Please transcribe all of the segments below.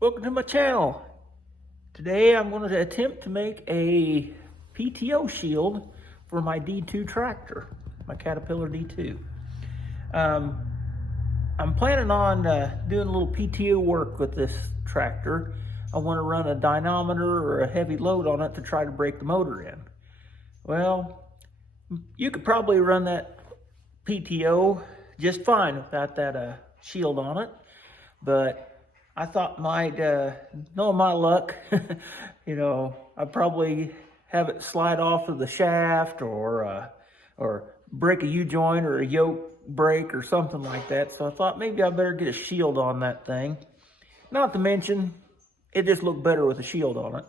Welcome to my channel. Today I'm going to attempt to make a PTO shield for my D2 tractor, my Caterpillar D2. I'm planning on doing a little PTO work with this tractor. I want to run a dynamometer or a heavy load on it to try to break the motor in. Well, you could probably run that PTO just fine without that shield on it, but I thought knowing my luck, I'd probably have it slide off of the shaft or break a U-joint or a yoke break or something like that. So I thought maybe I better get a shield on that thing. Not to mention, it just looked better with a shield on it.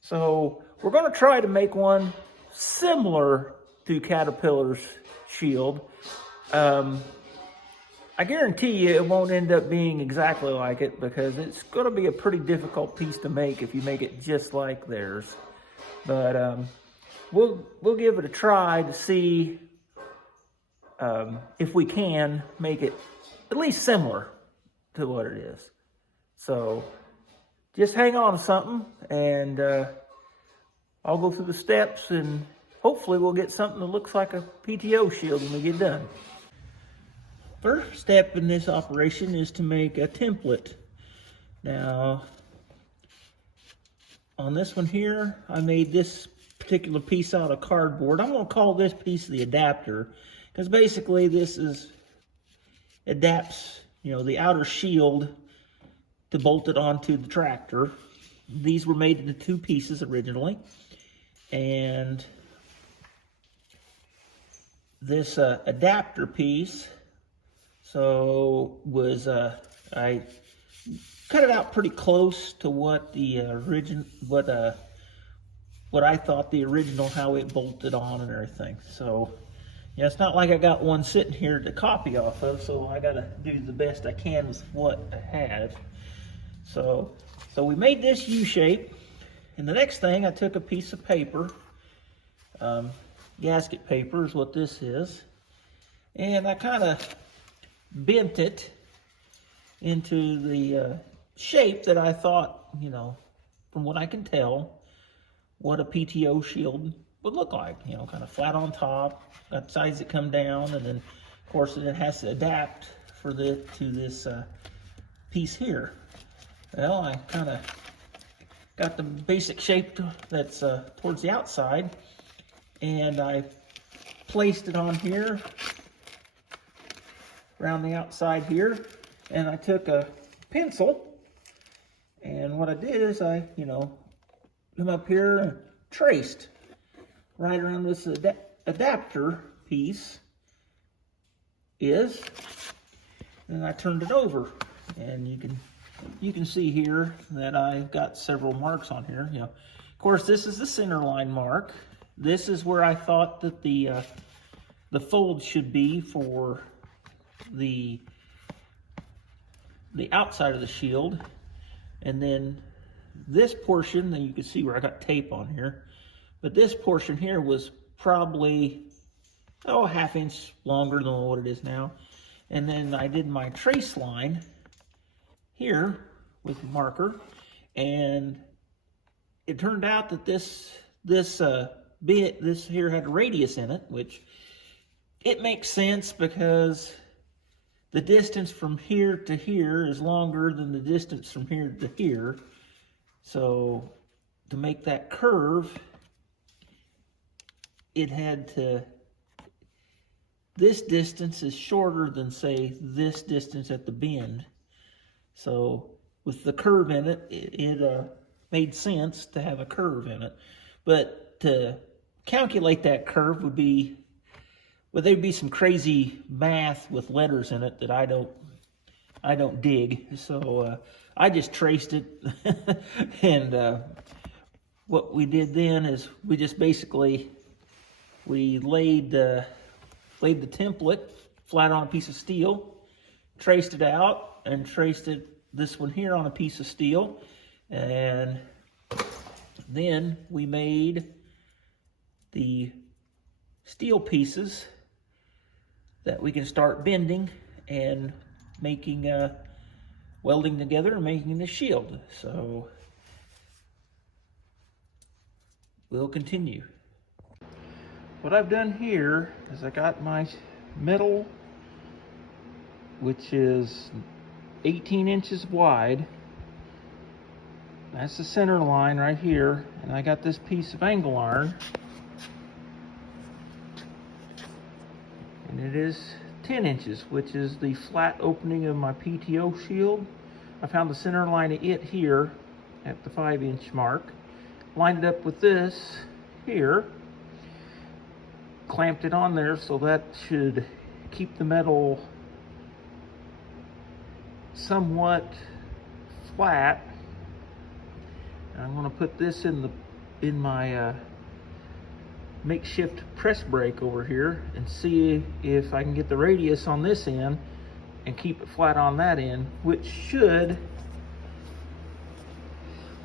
So we're going to try to make one similar to Caterpillar's shield. I guarantee you it won't end up being exactly like it because it's going to be a pretty difficult piece to make if you make it just like theirs. But we'll give it a try to see if we can make it at least similar to what it is. So just hang on to something and I'll go through the steps and hopefully we'll get something that looks like a PTO shield when we get done. First step in this operation is to make a template. Now, on this one here, I made this particular piece out of cardboard. I'm going to call this piece the adapter, because basically this adapts, the outer shield to bolt it onto the tractor. These were made into two pieces originally, and this adapter piece I cut it out pretty close to what the what I thought the original, how it bolted on and everything. So it's not like I got one sitting here to copy off of, so I got to do the best I can with what I have. So we made this U shape, and the next thing I took a piece of paper, gasket paper is what this is, and I kind of bent it into the shape that I thought, from what I can tell, what a PTO shield would look like. Kind of flat on top, got sides that come down, and then of course it has to adapt to this piece here. Well, I kind of got the basic shape that's towards the outside, and I placed it on here around the outside here, and I took a pencil, and what I did is I come up here and traced right around this adapter piece and I turned it over, and you can see here that I've got several marks on here. Of course, this is the center line mark. This is where I thought that the fold should be for the outside of the shield, and then this portion, then you can see where I got tape on here, but this portion here was probably a half inch longer than what it is now. And then I did my trace line here with the marker, and it turned out that this here had a radius in it, which it makes sense because the distance from here to here is longer than the distance from here to here. So to make that curve, this distance is shorter than, say, this distance at the bend. So with the curve in it, it made sense to have a curve in it. But to calculate that curve would be, there'd be some crazy math with letters in it that I don't dig. So I just traced it, and what we did then is we just basically laid the template flat on a piece of steel, traced it out, and traced this one here on a piece of steel, and then we made the steel pieces that we can start bending and making welding together and making the shield. So we'll continue. What I've done here is I got my metal, which is 18 inches wide. That's the center line right here. And I got this piece of angle iron. And it is 10 inches, which is the flat opening of my PTO shield. I found the center line of it here at the 5-inch mark. Lined it up with this here. Clamped it on there, so that should keep the metal somewhat flat. And I'm going to put this in my makeshift press brake over here and see if I can get the radius on this end and keep it flat on that end, which should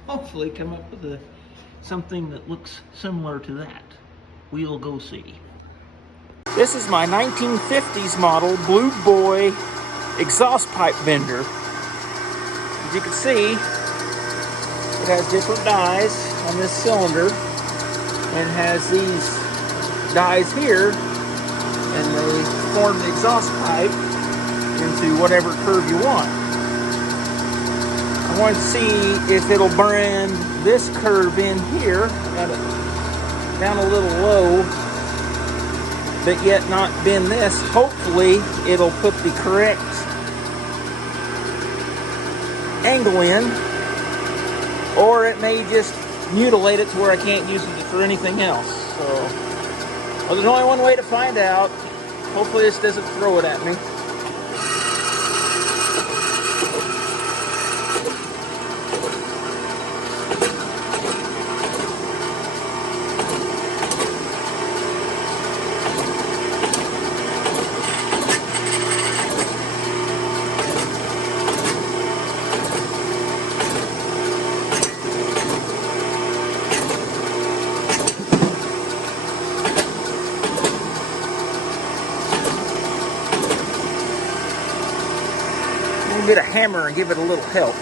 hopefully come up with something that looks similar to that. We'll go see. This is my 1950s model Blue Boy exhaust pipe bender. As you can see, it has different dies on this cylinder and has these dies here, and they form the exhaust pipe into whatever curve you want. I want to see if it'll bend this curve in here, got it down a little low, but yet not bend this. Hopefully it'll put the correct angle in, or it may just mutilate it to where I can't use it for anything else. So, well, there's only one way to find out. Hopefully this doesn't throw it at me. Get a hammer and give it a little help.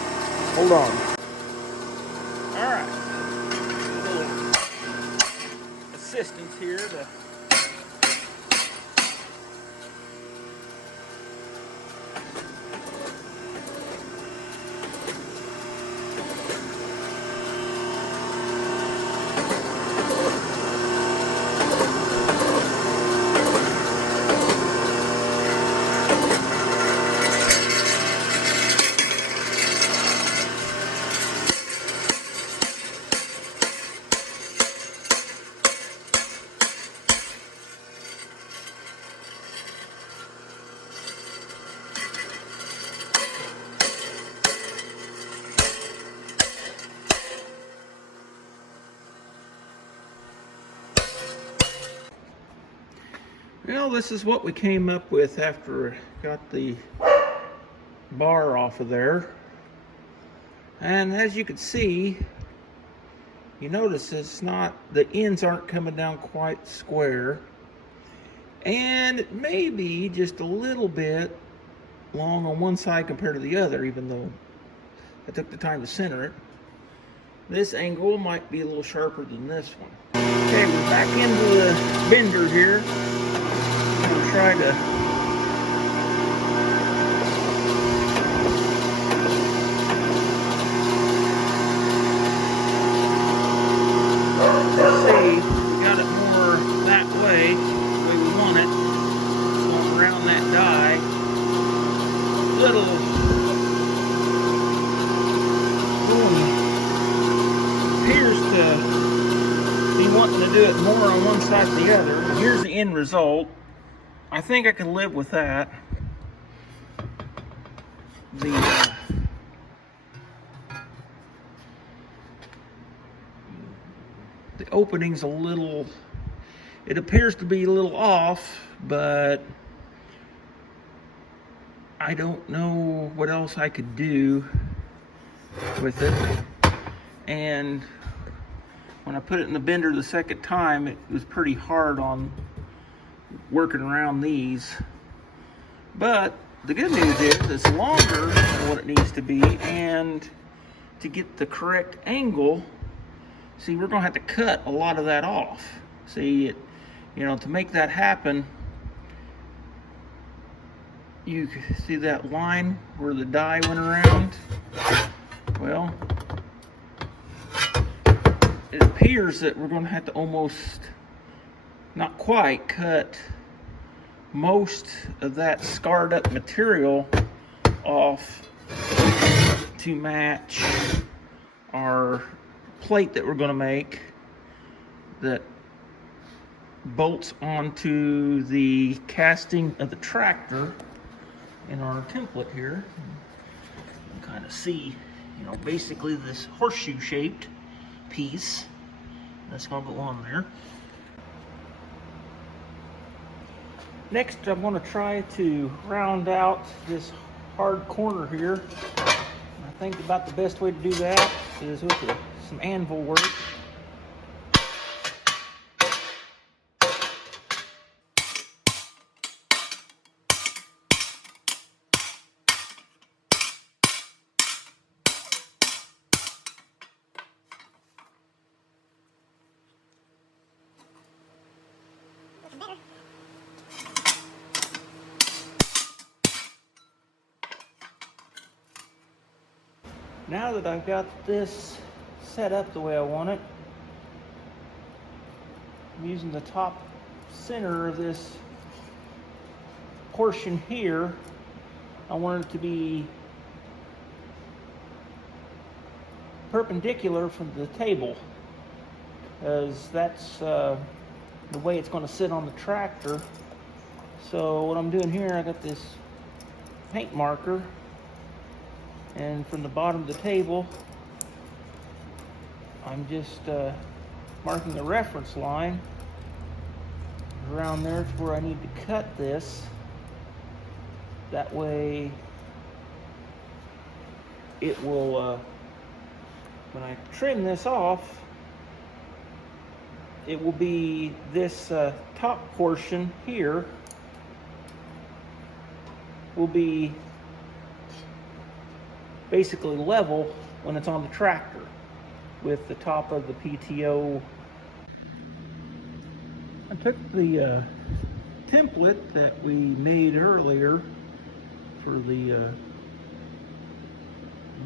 Hold on. All right. A little assistance here to well, this is what we came up with after I got the bar off of there. And as you can see, you notice it's not, the ends aren't coming down quite square. And it may be just a little bit long on one side compared to the other, even though I took the time to center it. This angle might be a little sharper than this one. Okay, we're back into the bender here. I'm going to try to see, we got it more that way, the way we want it, going around that die. Little appears to be wanting to do it more on one side than the other. Here's the end result. I think I can live with that. The opening's a little, it appears to be a little off, but I don't know what else I could do with it. And when I put it in the bender the second time, it was pretty hard on working around these. But the good news is it's longer than what it needs to be, and to get the correct angle, see, we're gonna have to cut a lot of that off. See, to make that happen, you see that line where the die went around? Well, it appears that we're gonna have to almost, not quite, cut most of that scarred up material off to match our plate that we're going to make that bolts onto the casting of the tractor in our template here. You can kind of see, basically this horseshoe shaped piece that's going to go on there. Next, I'm going to try to round out this hard corner here. I think about the best way to do that is with some anvil work. Now that I've got this set up the way I want it, I'm using the top center of this portion here. I want it to be perpendicular from the table, because that's the way it's going to sit on the tractor. So what I'm doing here, I got this paint marker, and from the bottom of the table, I'm just marking a reference line around there to where I need to cut this. That way it will, when I trim this off, it will be this top portion here will be basically level when it's on the tractor with the top of the PTO. I took the template that we made earlier for the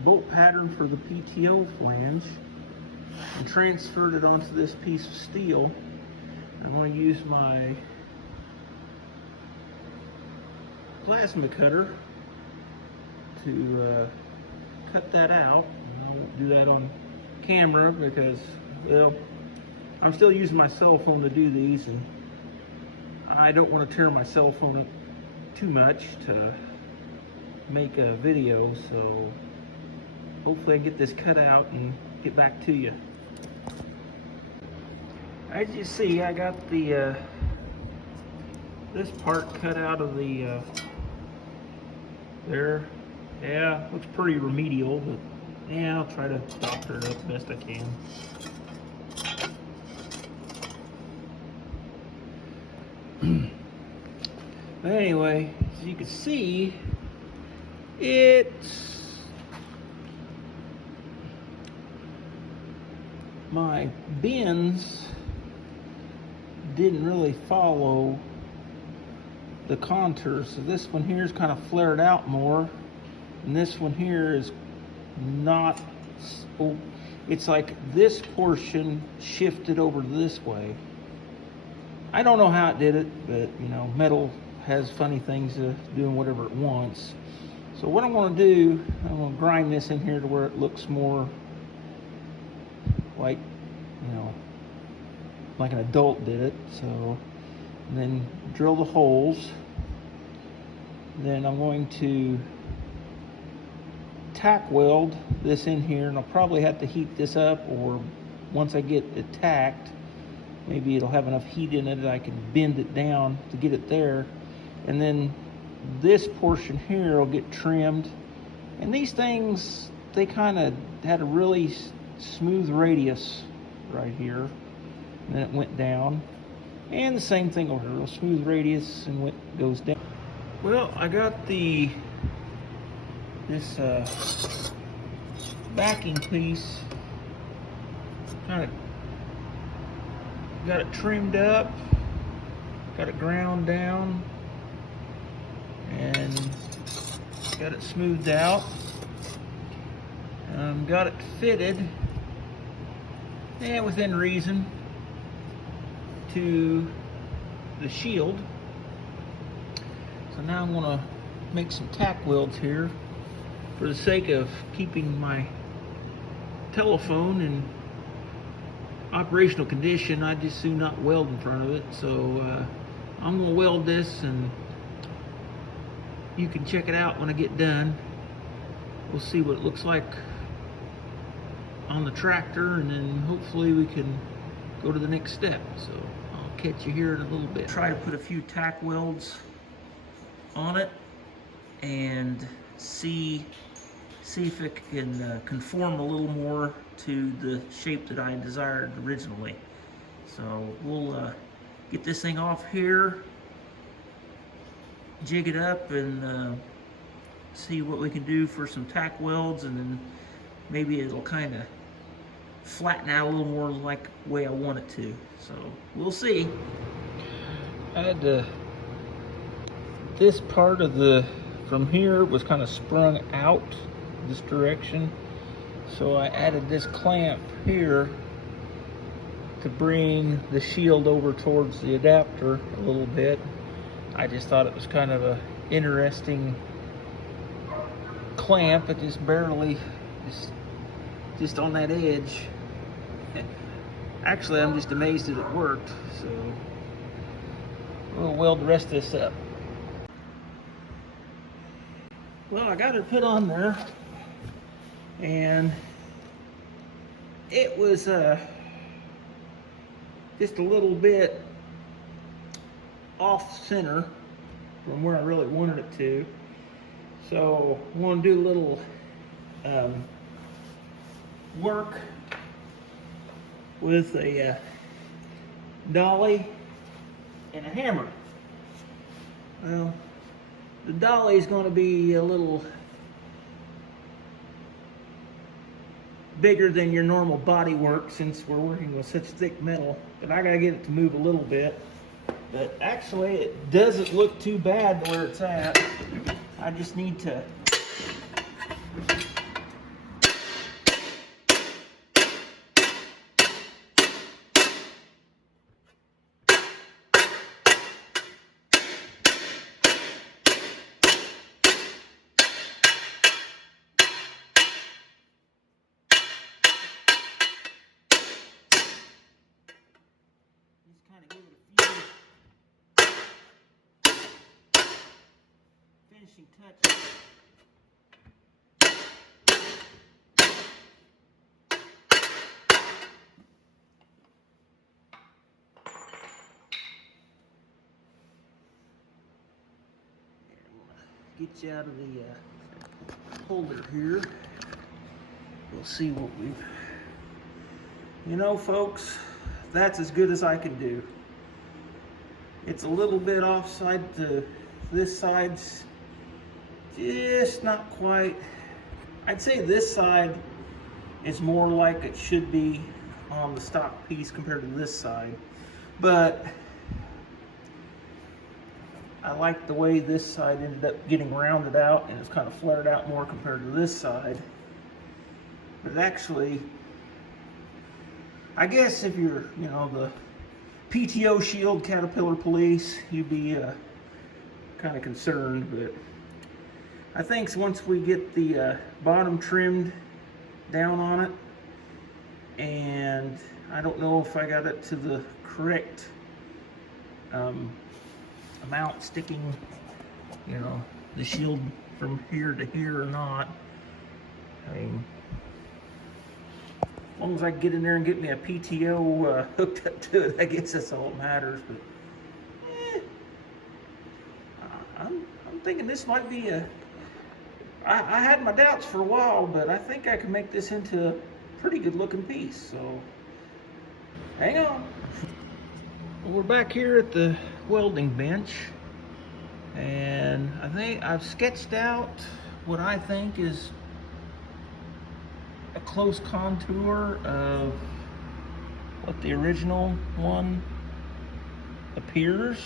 bolt pattern for the PTO flange and transferred it onto this piece of steel. I'm going to use my plasma cutter to cut that out. I won't do that on camera because, well, I'm still using my cell phone to do these, and I don't want to tear my cell phone up too much to make a video, so hopefully I get this cut out and get back to you. As you see, I got the this part cut out of the there. Yeah, looks pretty remedial, but yeah, I'll try to doctor it up the best I can. But anyway, as you can see, my bends didn't really follow the contours. So this one here is kind of flared out more, and this one here is not. Oh, it's like this portion shifted over this way. I don't know how it did it, but metal has funny things of doing whatever it wants. So what I'm going to do, I'm going to grind this in here to where it looks more like, like an adult did it. So, and then drill the holes. Then I'm going to tack weld this in here, and I'll probably have to heat this up, or once I get it tacked, maybe it'll have enough heat in it that I can bend it down to get it there. And then this portion here will get trimmed. And these things, they kind of had a really smooth radius right here, and then it went down. And the same thing over here, a smooth radius, and goes down. Well, I got this backing piece kind of got it trimmed up, got it ground down, and got it smoothed out. Got it fitted, and within reason, to the shield. So now I'm going to make some tack welds here for the sake of keeping my telephone in operational condition. I just do not weld in front of it. So I'm going to weld this, and you can check it out when I get done. We'll see what it looks like on the tractor, and then hopefully we can go to the next step. So I'll catch you here in a little bit. Try to put a few tack welds on it and see if it can conform a little more to the shape that I desired originally. So we'll get this thing off here, jig it up, and see what we can do for some tack welds, and then maybe it'll kind of flatten out a little more like the way I want it to. So we'll see. I had this part of from here was kind of sprung out this direction, so I added this clamp here to bring the shield over towards the adapter a little bit. I just thought it was kind of a interesting clamp. It just barely, just on that edge. Actually, I'm just amazed that it worked. So we'll weld the rest of this up. Well, I got it put on there, and it was just a little bit off center from where I really wanted it to. So I'm going to do a little work with a dolly and a hammer. Well, the dolly is going to be a little bigger than your normal body work, since we're working with such thick metal, but I gotta get it to move a little bit. But actually it doesn't look too bad where it's at. I just need to finishing touches. Get you out of the holder here. We'll see what you know, folks, that's as good as I can do. It's a little bit offside to this side's just not quite. I'd say this side is more like it should be on the stock piece compared to this side, but I like the way this side ended up getting rounded out, and it's kind of flared out more compared to this side. But actually, I guess if you're, you know, the PTO shield Caterpillar police, you'd be kind of concerned. But I think once we get the bottom trimmed down on it, and I don't know if I got it to the correct amount sticking, you know, the shield from here to here or not. I mean, as long as I can get in there and get me a PTO hooked up to it, I guess that's all that matters. But I'm thinking this might be I had my doubts for a while, but I think I can make this into a pretty good looking piece. So hang on. We're back here at the welding bench, And I think I've sketched out what I think is a close contour of what the original one appears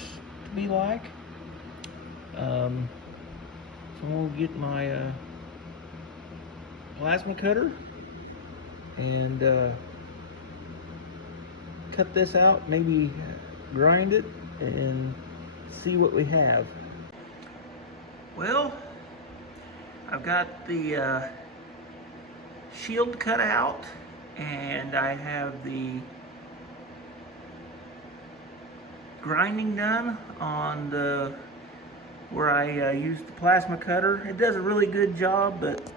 to be like. So we'll get my plasma cutter and cut this out, maybe grind it and see what we have. Well, I've got the shield cut out, and I have the grinding done on the where I used the plasma cutter. It does a really good job, but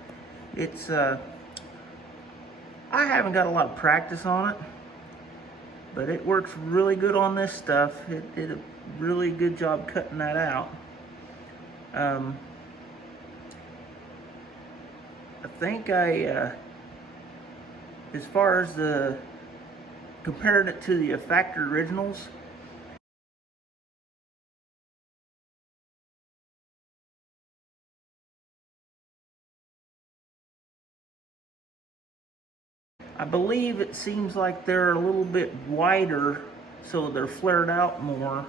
it's I haven't got a lot of practice on it, but it works really good on this stuff. It did a really good job cutting that out. I think as far as comparing it to the factory originals, I believe it seems like they're a little bit wider, so they're flared out more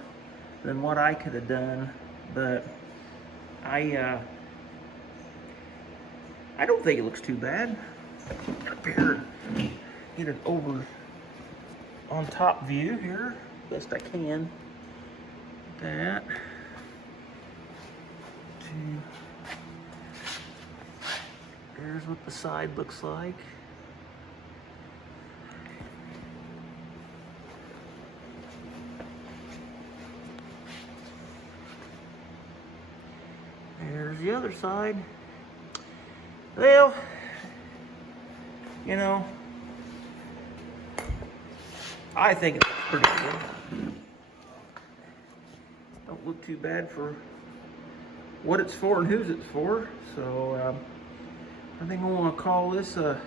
than what I could have done, but I don't think it looks too bad. Up here, get it over on top view here, best I can. That. There's what the side looks like. There's the other side. Well, you know, I think it looks pretty good. Don't look too bad for what it's for and whose it's for. So I think I want to call this a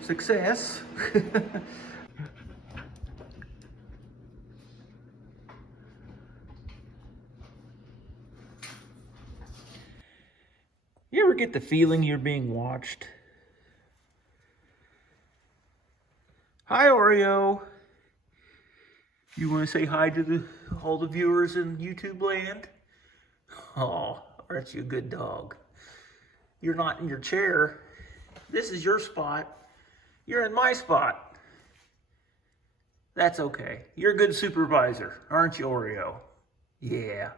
success. You ever get the feeling you're being watched? Hi, Oreo. You want to say hi to all the viewers in YouTube land? Oh, aren't you a good dog? You're not in your chair. This is your spot. You're in my spot. That's okay. You're a good supervisor, aren't you, Oreo? Yeah.